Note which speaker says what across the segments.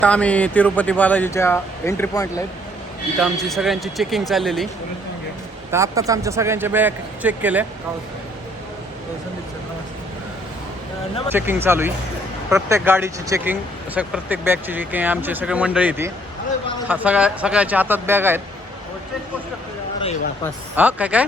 Speaker 1: आता आम्ही तिरुपती बालाजीच्या एंट्री पॉईंटला आहेत. इथं आमची सगळ्यांची चेकिंग चाललेली. तर आत्ताच आमच्या सगळ्यांच्या बॅग चेक केल्या. चेकिंग चालू आहे. प्रत्येक गाडीची चेकिंग, प्रत्येक बॅगची चेकिंग. आमची सगळी मंडळी येते. सगळ्याच्या हातात बॅग आहेत. हा काय काय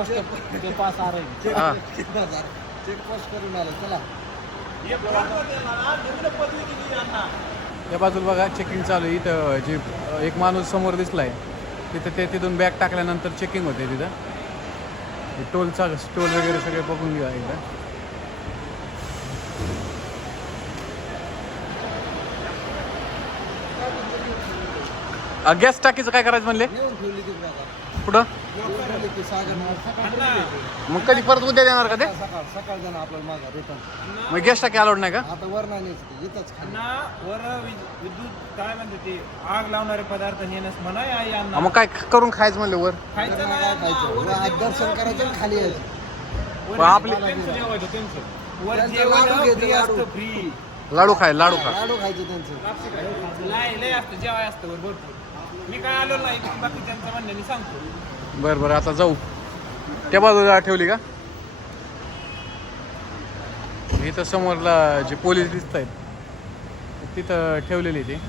Speaker 1: या बाजूला बघा चेकिंग चालू आहे. इथं जे एक माणूस समोर दिसलाय तिथून बॅग टाकल्यानंतर चेकिंग होते. तिथं टोल वगैरे सगळे बघून घ्या एकदा. गॅस टाकीचं काय करायचं म्हणले कुठं? मग कधी परत उद्या देणार का ते?
Speaker 2: सकाळ जाणार आपल्याला मागा रिटर्न.
Speaker 1: मग गॅस टाकी अलाउड नाही का?
Speaker 2: आता वर नाही न्यायचं, इथंच खाली.
Speaker 3: वर विद्युत काय म्हणते ते आग लावणारे पदार्थ नेण्यास मनाई.
Speaker 1: मग काय करून खायचं म्हणलं वर?
Speaker 3: खायचं
Speaker 2: काय खायचं? वर आज दर्शन करायचं आणि खाली यायचं.
Speaker 1: आपली
Speaker 3: वर जेवण फ्री असतं, फ्री
Speaker 1: लाडू खा
Speaker 2: लाडू खायचं त्यांचं.
Speaker 3: लय असतं, जेवाय असतं वर भरपूर. मी काय आलो नाही, बाकी त्यांचं म्हणणं मी सांगतो.
Speaker 1: बरं आता जाऊ. त्या बाजूला ठेवली का? इथं समोरला जे पोलीस दिसत आहेत तिथं ठेवलेली ती.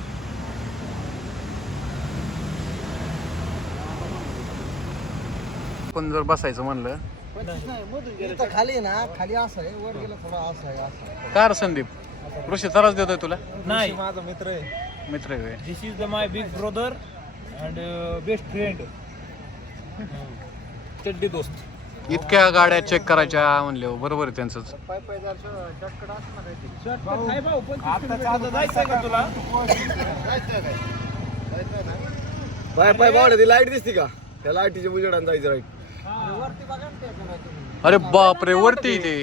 Speaker 1: पण जर बसायचं म्हणलं
Speaker 2: इथं खाली ना, खाली असं आहे, वर गेलं थोडं असं आहे, असं आहे.
Speaker 1: का रे संदीप? ऋषी त्रास देतोय तुला?
Speaker 3: नाही,
Speaker 2: माझा मित्र आहे.
Speaker 1: मित्र आहे.
Speaker 3: This is the my big brother and best friend, चड्डी दोस्त.
Speaker 1: इतक्या गाड्या चेक करायच्या म्हणले बरोबर आहे त्यांचंच.
Speaker 2: पाय शॉर्टकट असणार आहे ते.
Speaker 3: आता जायचंय का तुला?
Speaker 2: पाय बावड्या, ती लाईट दिसते का? त्या लाईटीच्या उजेडाने जायचं राईट. वरती बघा ना त्याच्याकडे.
Speaker 1: अरे बापरे, वरती ते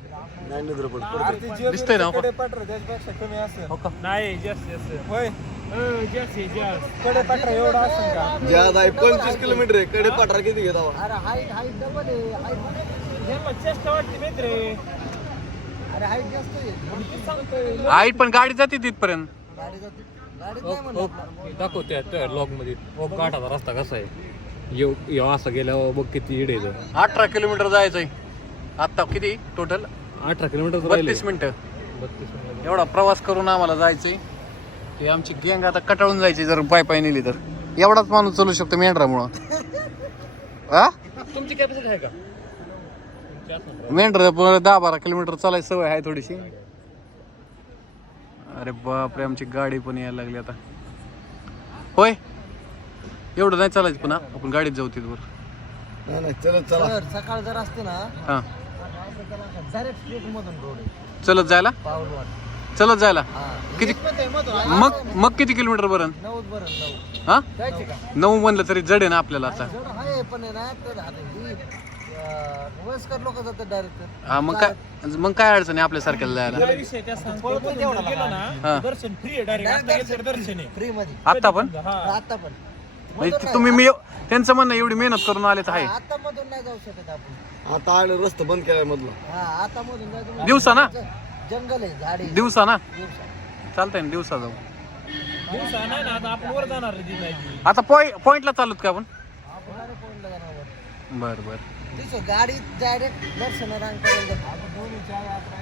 Speaker 2: नाही
Speaker 1: दिसतंय ना?
Speaker 2: त्याच्यापेक्षा कमी असेल.
Speaker 1: हो का?
Speaker 3: नाही, जस्ट होय, जस्ट
Speaker 2: कडे पठार एवढा असेल का? ज्यादा आहे 25 किलोमीटर आहे. कडे पठार किती घेत आवा? अरे हाईट डबल आहे.
Speaker 3: चेष्टा वाटते मित्र.
Speaker 2: अरे हाईट जास्त आहे. सांगतोय
Speaker 1: हाईट पण गाडी जाते तिथपर्यंत.
Speaker 2: गाडी जाते. गाडीत नाही म्हणत.
Speaker 3: दाखवते त्या लॉग मध्ये गाठाचा रस्ता कसा आहे. असं गेल्यावर बघ किती इडे
Speaker 1: 18 किलोमीटर जायचंय. आता किती टोटल?
Speaker 3: 18 किलोमीटर
Speaker 1: 32 मिनिटं. एवढा प्रवास करून आम्हाला जायचंय. ते आमची गँग आता कटाळून जायची जर पाय नेली तर. एवढाच माणूस चालू शकतो मेंढरामुळं. हा
Speaker 3: तुमची कॅपॅसिटी आहे का?
Speaker 1: मेंढर 10-12 किलोमीटर चालायची सवय आहे थोडीशी. अरे बापरे, आमची गाडी पण यायला लागली आता. होय, एवढं नाही चालायचं पुन्हा आपण गाडीत जाऊ तिथवर.
Speaker 2: नाही चलत चला. सकाळ जर असते ना,
Speaker 1: हा
Speaker 2: डायरेक्ट स्ट्रेट मधून रोड आहे.
Speaker 1: चलत जायला.
Speaker 2: पाऊलवाट.
Speaker 1: चलत जायला किती?
Speaker 2: मग
Speaker 1: मग किती किलोमीटर पर्यंत?
Speaker 2: 9 बरं 9.
Speaker 1: हा
Speaker 2: जायचे का?
Speaker 1: 9 म्हणलं तरी जड आहे ना आपल्याला आता.
Speaker 2: जड आहे पण आहे ना, तर आता ही वयस्कर लोक जातात डायरेक्ट.
Speaker 1: हा मग काय अडचण आहे आपल्यासारख्याला जायला? हा.
Speaker 3: दर्शन फ्री आहे डायरेक्ट. दर्शन आहे
Speaker 2: फ्री मध्ये.
Speaker 1: आता पण
Speaker 2: आता पण
Speaker 1: म्हणजे तुम्ही त्यांचं म्हणणं एवढी मेहनत करून आले तर आहे.
Speaker 2: आता मधून नाही जाऊ शकत आपण. आता आलं रस्ता बंद केलाय मधला. हा आता मधून जायचं.
Speaker 1: दिवसा ना?
Speaker 2: जंगल आहे, झाडी.
Speaker 1: दिवसा ना? चालतंय ना, दिवसा जाऊ.
Speaker 3: दिवसा नाही ना, आता आपण वर जाणार आहे.
Speaker 1: आता पॉइंटला चालूत का आपण? बर
Speaker 2: गाडी डायरेक्ट दर्शन रांग करून